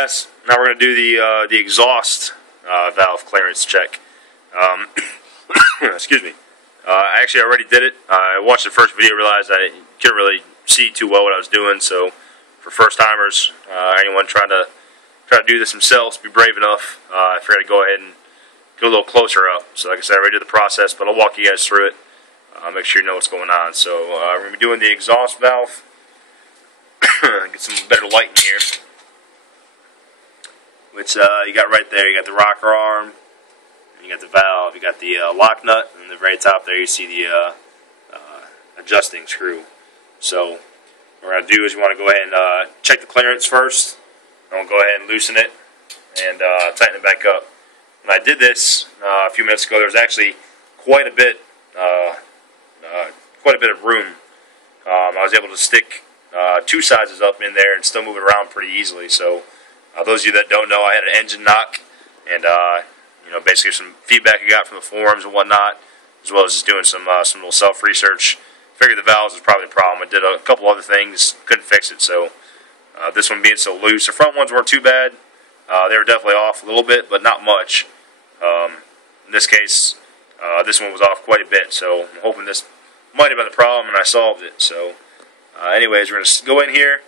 Yes, now we're going to do the exhaust valve clearance check. Excuse me. I actually already did it. I watched the first video, realized I couldn't really see too well what I was doing. So, for first timers, anyone trying to do this themselves, be brave enough. I figured I'd go ahead and get a little closer up. So, like I said, I already did the process, but I'll walk you guys through it. Make sure you know what's going on. So, we're going to be doing the exhaust valve. Get some better light in here. Which you got right there. You got the rocker arm, and you got the valve, you got the lock nut, and at the very top there you see the adjusting screw. So what we're going to do is we want to go ahead and check the clearance first, and we'll go ahead and loosen it and tighten it back up. When I did this a few minutes ago, there was actually quite a bit of room. I was able to stick two sizes up in there and still move it around pretty easily. So those of you that don't know, I had an engine knock, and basically some feedback I got from the forums and whatnot, as well as just doing some little self-research. Figured the valves was probably the problem. I did a couple other things, couldn't fix it. So this one being so loose, the front ones weren't too bad. They were definitely off a little bit, but not much. In this case, this one was off quite a bit. So I'm hoping this might have been the problem, and I solved it. So anyways, we're going to go in here.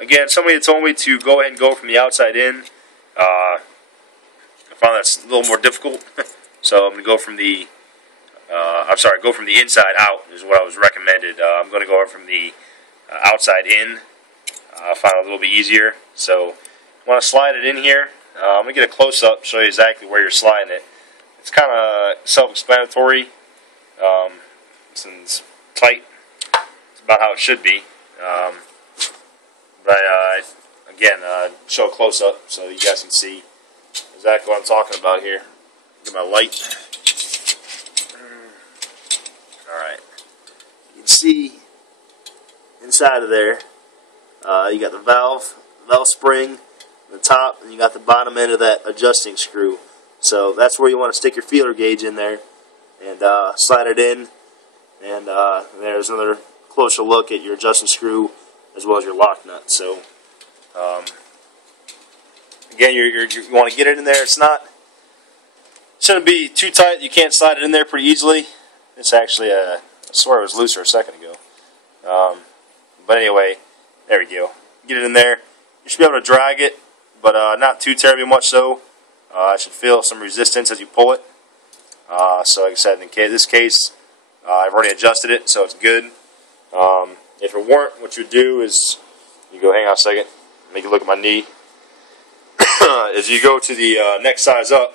Again, somebody had told me to go ahead and go from the outside in. I found that's a little more difficult, so I'm going to go from the go from the inside out is what I was recommended. I'm going to go from the outside in. I found it a little bit easier. So I want to slide it in here. I'm going to get a close-up, show you exactly where you're sliding it. It's kind of self-explanatory. It's tight. It's about how it should be. But again, show a close-up so you guys can see exactly what I'm talking about here. Get my light. Alright. You can see inside of there, you got the valve spring, the top, and you got the bottom end of that adjusting screw. So that's where you want to stick your feeler gauge in there and slide it in. And there's another closer look at your adjusting screw as well as your lock nut. So again, you want to get it in there. Shouldn't be too tight. You can't slide it in there pretty easily. It's actually I swear it was looser a second ago. But anyway, there we go. Get it in there. You should be able to drag it, but not too terribly much so. I should feel some resistance as you pull it. So like I said, in this case, I've already adjusted it, so it's good. If it weren't, what you do is you go, hang on a second, make you look at my knee. Is you go to the next size up,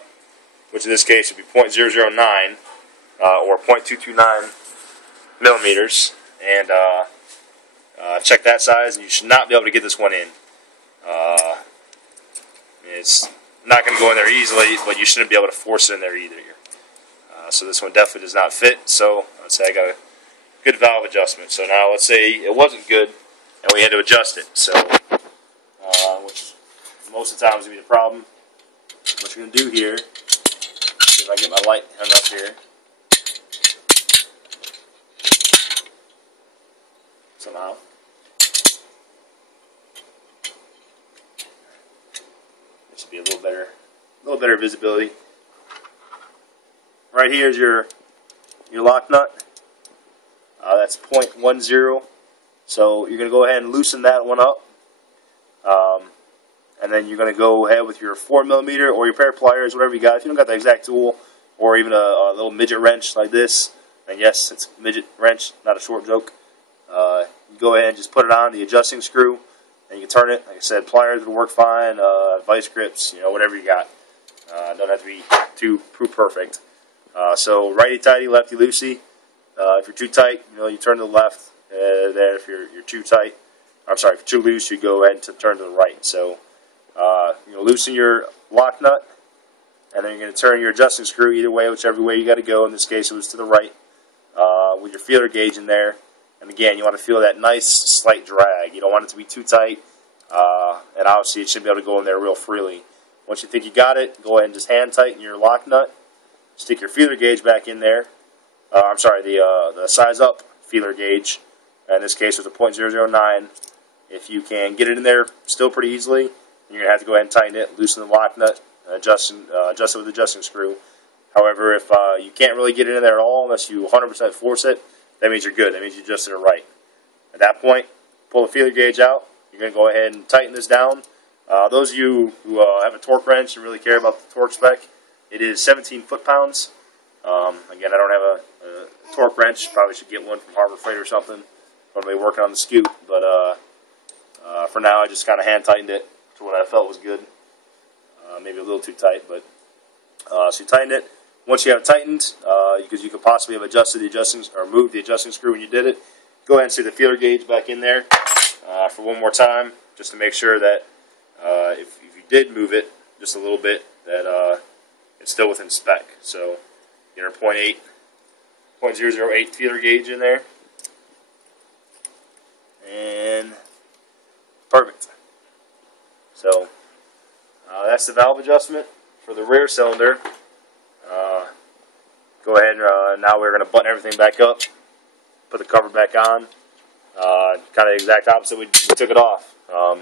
which in this case would be 0.009 or 0.229 millimeters, and check that size, and you should not be able to get this one in. It's not going to go in there easily, but you shouldn't be able to force it in there either. So this one definitely does not fit. So let's say I got a good valve adjustment. So now let's say it wasn't good and we had to adjust it. So which most of the time is going to be the problem. What you're going to do here, see if I get my light hung up here. Somehow. There should be a little better visibility. Right here is your lock nut. That's 0.10. So you're going to go ahead and loosen that one up. And then you're going to go ahead with your 4mm or your pair of pliers, whatever you got. If you don't got the exact tool, or even a little midget wrench like this, and yes, it's a midget wrench, not a short joke. You go ahead and just put it on the adjusting screw, and you can turn it. Like I said, pliers will work fine. Vice grips, whatever you got. Don't have to be too perfect. So righty-tighty, lefty-loosey. If you're too tight, you turn to the left. There, if you're too tight, if you're too loose, you go ahead and turn to the right. So loosen your lock nut, and then you're going to turn your adjusting screw either way, whichever way you got to go. In this case, it was to the right, with your feeler gauge in there. And again, you want to feel that nice slight drag. You don't want it to be too tight, and obviously it should be able to go in there real freely. Once you think you got it, go ahead and just hand tighten your lock nut. Stick your feeler gauge back in there. The size up feeler gauge. In this case, with a 0.009. If you can get it in there still pretty easily, you're going to have to go ahead and tighten it, loosen the lock nut, adjust it with the adjusting screw. However, if you can't really get it in there at all unless you 100% force it, that means you're good. That means you adjusted it right. At that point, pull the feeler gauge out. You're going to go ahead and tighten this down. Those of you who have a torque wrench and really care about the torque spec, it is 17 foot-pounds. Again, I don't have a torque wrench. Probably should get one from Harbor Freight or something. I'm going to be working on the Scoop, but for now I just kind of hand tightened it to what I felt was good. Maybe a little too tight, but so you tightened it. Once you have it tightened, because you could possibly have adjusted the adjusting or moved the adjusting screw when you did it, go ahead and stick the feeler gauge back in there for one more time, just to make sure that if you did move it just a little bit, that it's still within spec. So get our 0.008 feeler gauge in there, and perfect. So that's the valve adjustment for the rear cylinder. Go ahead and now we're going to button everything back up, put the cover back on. Kind of the exact opposite. We took it off. You're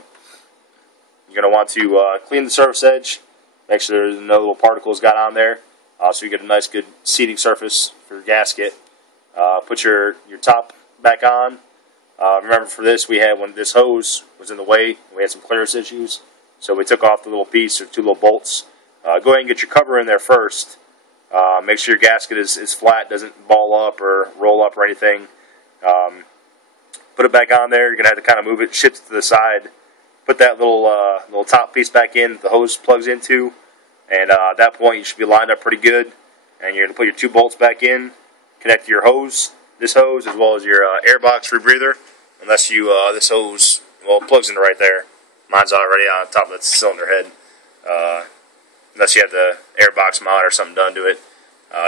going to want to clean the surface edge, make sure there's no little particles got on there, so you get a nice good seating surface for your gasket. Put your top back on. Remember, for this, we had, when this hose was in the way, we had some clearance issues, so we took off the little piece, or two little bolts. Go ahead and get your cover in there first. Make sure your gasket is flat, doesn't ball up or roll up or anything. Put it back on there. You're going to have to kind of move it, shift it to the side. Put that little top piece back in that the hose plugs into, and at that point you should be lined up pretty good. And you're going to put your two bolts back in, connect to your hose, this hose, as well as your air box rebreather. Unless you, this hose, well, it plugs in right there. Mine's already on top of the cylinder head. Unless you have the air box mod or something done to it.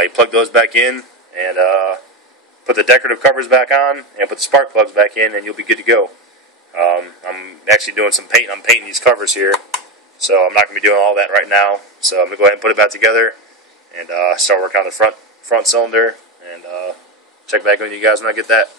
You plug those back in, and put the decorative covers back on, and put the spark plugs back in, and you'll be good to go. I'm actually doing some paint. I'm painting these covers here, so I'm not going to be doing all that right now. So I'm going to go ahead and put it back together, and start working on the front cylinder, and check back on you guys when I get that.